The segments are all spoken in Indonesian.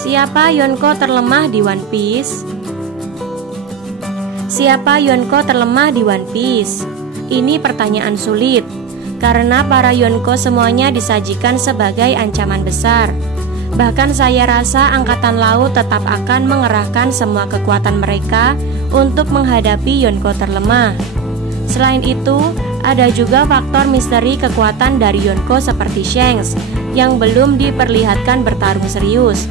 Siapa Yonko terlemah di One Piece? Siapa Yonko terlemah di One Piece? Ini pertanyaan sulit, karena para Yonko semuanya disajikan sebagai ancaman besar. Bahkan saya rasa Angkatan Laut tetap akan mengerahkan semua kekuatan mereka untuk menghadapi Yonko terlemah. Selain itu, ada juga faktor misteri kekuatan dari Yonko seperti Shanks yang belum diperlihatkan bertarung serius.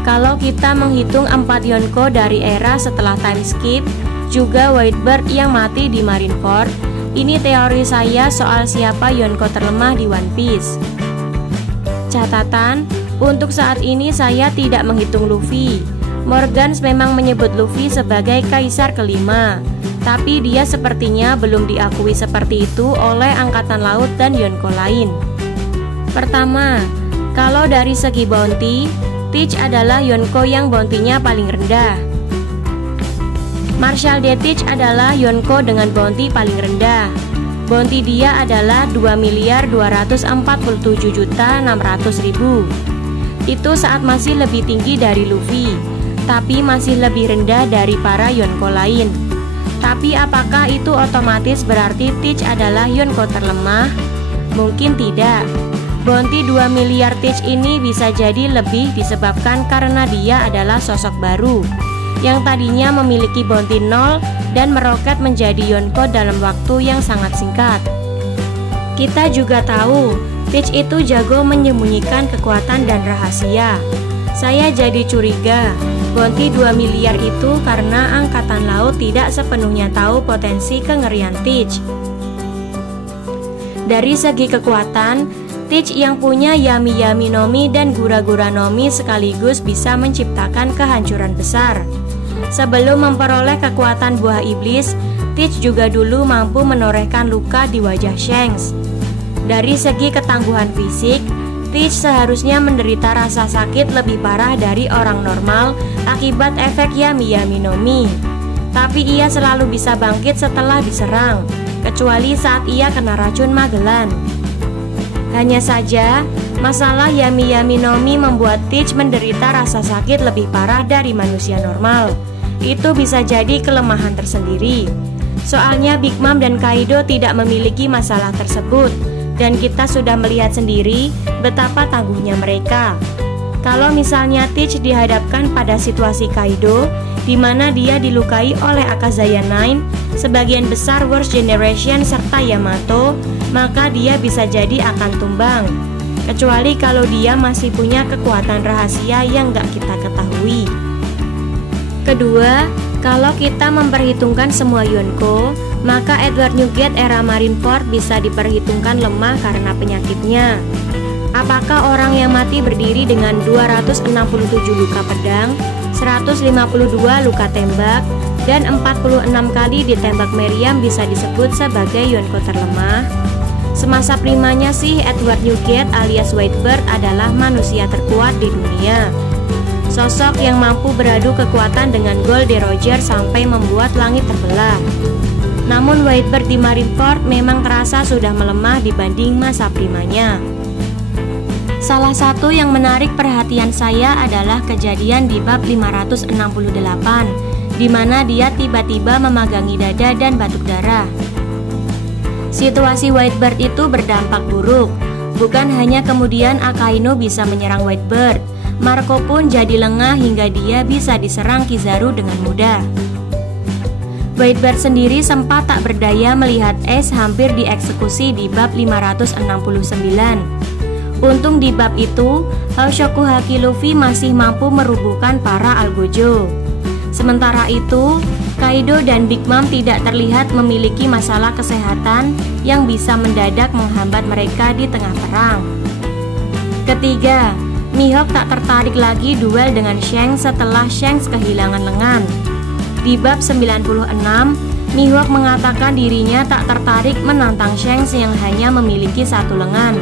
Kalau kita menghitung 4 Yonko dari era setelah time skip, juga Whitebird yang mati di Marineford, ini teori saya soal siapa Yonko terlemah di One Piece. Catatan, untuk saat ini saya tidak menghitung Luffy. Morgans memang menyebut Luffy sebagai kaisar kelima, tapi dia sepertinya belum diakui seperti itu oleh Angkatan Laut dan Yonko lain. Pertama, kalau dari segi bounty, Teach adalah Yonko yang bounty-nya paling rendah. Marshall D. Teach adalah Yonko dengan bounty paling rendah. Bounty dia adalah 2.247.600.000. Itu saat masih lebih tinggi dari Luffy, tapi masih lebih rendah dari para Yonko lain. Tapi apakah itu otomatis berarti Teach adalah Yonko terlemah? Mungkin tidak. Bounty 2 miliar Teach ini bisa jadi lebih disebabkan karena dia adalah sosok baru yang tadinya memiliki bounty 0 dan meroket menjadi Yonko dalam waktu yang sangat singkat. Kita juga tahu Teach itu jago menyembunyikan kekuatan dan rahasia. Saya jadi curiga bounty 2 miliar itu karena Angkatan Laut tidak sepenuhnya tahu potensi kengerian Teach. Dari segi kekuatan, Teach yang punya Yami Yami Nomi dan Gura Gura Nomi sekaligus bisa menciptakan kehancuran besar. Sebelum memperoleh kekuatan buah iblis, Teach juga dulu mampu menorehkan luka di wajah Shanks. Dari segi ketangguhan fisik, Teach seharusnya menderita rasa sakit lebih parah dari orang normal akibat efek Yami Yami Nomi. Tapi ia selalu bisa bangkit setelah diserang, kecuali saat ia kena racun Magellan. Hanya saja, masalah Yami Yami Nomi membuat Teach menderita rasa sakit lebih parah dari manusia normal. Itu bisa jadi kelemahan tersendiri. Soalnya Big Mom dan Kaido tidak memiliki masalah tersebut, dan kita sudah melihat sendiri betapa tangguhnya mereka. Kalau misalnya Teach dihadapkan pada situasi Kaido, di mana dia dilukai oleh Akazaya 9, sebagian besar Worst Generation serta Yamato, maka dia bisa jadi akan tumbang. Kecuali kalau dia masih punya kekuatan rahasia yang gak kita ketahui. Kedua, kalau kita memperhitungkan semua Yonko, maka Edward Newgate era Marineford bisa diperhitungkan lemah karena penyakitnya. Apakah orang yang mati berdiri dengan 267 luka pedang, 152 luka tembak, dan 46 kali ditembak meriam bisa disebut sebagai Yonko terlemah? Semasa primanya sih Edward Newgate alias Whitebird adalah manusia terkuat di dunia. Sosok yang mampu beradu kekuatan dengan Goldie Roger sampai membuat langit terbelah. Namun Whitebird di Marineford memang terasa sudah melemah dibanding masa primanya. Salah satu yang menarik perhatian saya adalah kejadian di bab 568, di mana dia tiba-tiba memegangi dada dan batuk darah. Situasi Whitebird itu berdampak buruk. Bukan hanya kemudian Akainu bisa menyerang Whitebird, Marco pun jadi lengah hingga dia bisa diserang Kizaru dengan mudah. Whitebird sendiri sempat tak berdaya melihat Ace hampir dieksekusi di bab 569. Untung di bab itu, Houshoku Haki Luffy masih mampu merubuhkan para Algojo. Sementara itu, Kaido dan Big Mom tidak terlihat memiliki masalah kesehatan yang bisa mendadak menghambat mereka di tengah perang. Ketiga, Mihawk tak tertarik lagi duel dengan Shanks setelah Shanks kehilangan lengan. Di bab 96, Mihawk mengatakan dirinya tak tertarik menantang Shanks yang hanya memiliki satu lengan.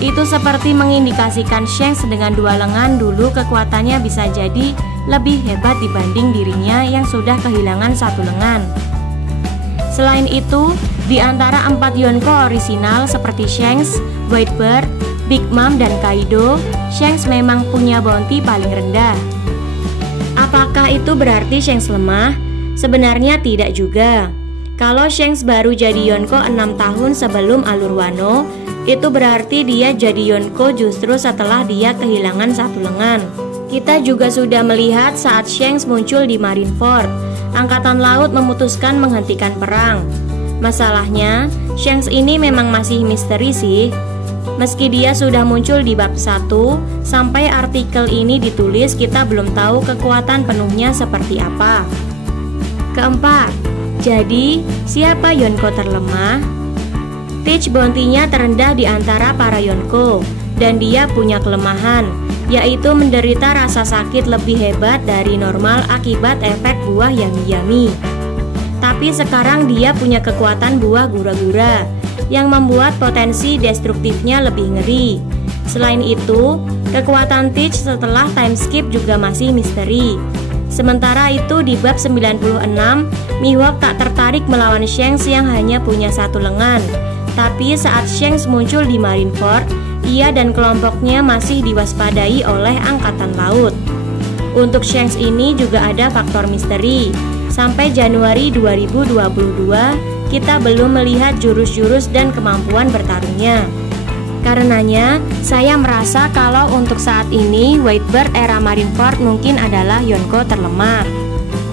Itu seperti mengindikasikan Shanks dengan dua lengan dulu kekuatannya bisa jadi lebih hebat dibanding dirinya yang sudah kehilangan satu lengan. Selain itu, di antara 4 Yonko orisinal seperti Shanks, Whitebird, Big Mom dan Kaido, Shanks memang punya bounty paling rendah. Apakah itu berarti Shanks lemah? Sebenarnya tidak juga. Kalau Shanks baru jadi Yonko 6 tahun sebelum alur Wano, itu berarti dia jadi Yonko justru setelah dia kehilangan satu lengan. Kita juga sudah melihat saat Shanks muncul di Marineford, Angkatan Laut memutuskan menghentikan perang. Masalahnya, Shanks ini memang masih misteri sih. Meski dia sudah muncul di bab 1, sampai artikel ini ditulis kita belum tahu kekuatan penuhnya seperti apa. Keempat, jadi siapa Yonko terlemah? Teach bounty-nya terendah di antara para Yonko, dan dia punya kelemahan, yaitu menderita rasa sakit lebih hebat dari normal akibat efek buah yami-yami. Tapi sekarang dia punya kekuatan buah gura-gura, yang membuat potensi destruktifnya lebih ngeri. Selain itu, kekuatan Teach setelah time skip juga masih misteri. Sementara itu di bab 96, Mihawk tak tertarik melawan Shanks yang hanya punya satu lengan. Tapi saat Shanks muncul di Marineford, ia dan kelompoknya masih diwaspadai oleh Angkatan Laut. Untuk Shanks ini juga ada faktor misteri. Sampai Januari 2022, kita belum melihat jurus-jurus dan kemampuan bertarungnya. Karenanya, saya merasa kalau untuk saat ini Whitebird era Marineford mungkin adalah Yonko terlemah.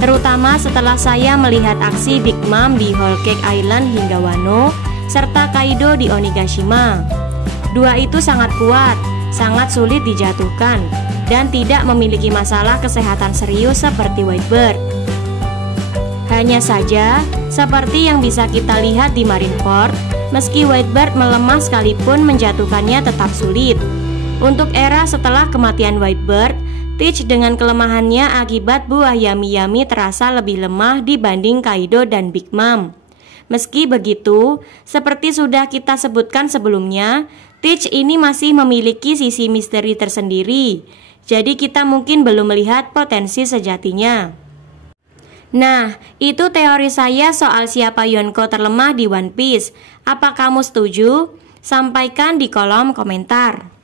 Terutama setelah saya melihat aksi Big Mom di Whole Cake Island hingga Wano, serta Kaido di Onigashima. Dua itu sangat kuat, sangat sulit dijatuhkan, dan tidak memiliki masalah kesehatan serius seperti Whitebird. Hanya saja, seperti yang bisa kita lihat di Marineford, meski Whitebird melemah sekalipun menjatuhkannya tetap sulit. Untuk era setelah kematian Whitebird, Teach dengan kelemahannya akibat buah yami-yami terasa lebih lemah dibanding Kaido dan Big Mom. Meski begitu, seperti sudah kita sebutkan sebelumnya, Teach ini masih memiliki sisi misteri tersendiri. Jadi kita mungkin belum melihat potensi sejatinya. Nah, itu teori saya soal siapa Yonko terlemah di One Piece. Apa kamu setuju? Sampaikan di kolom komentar.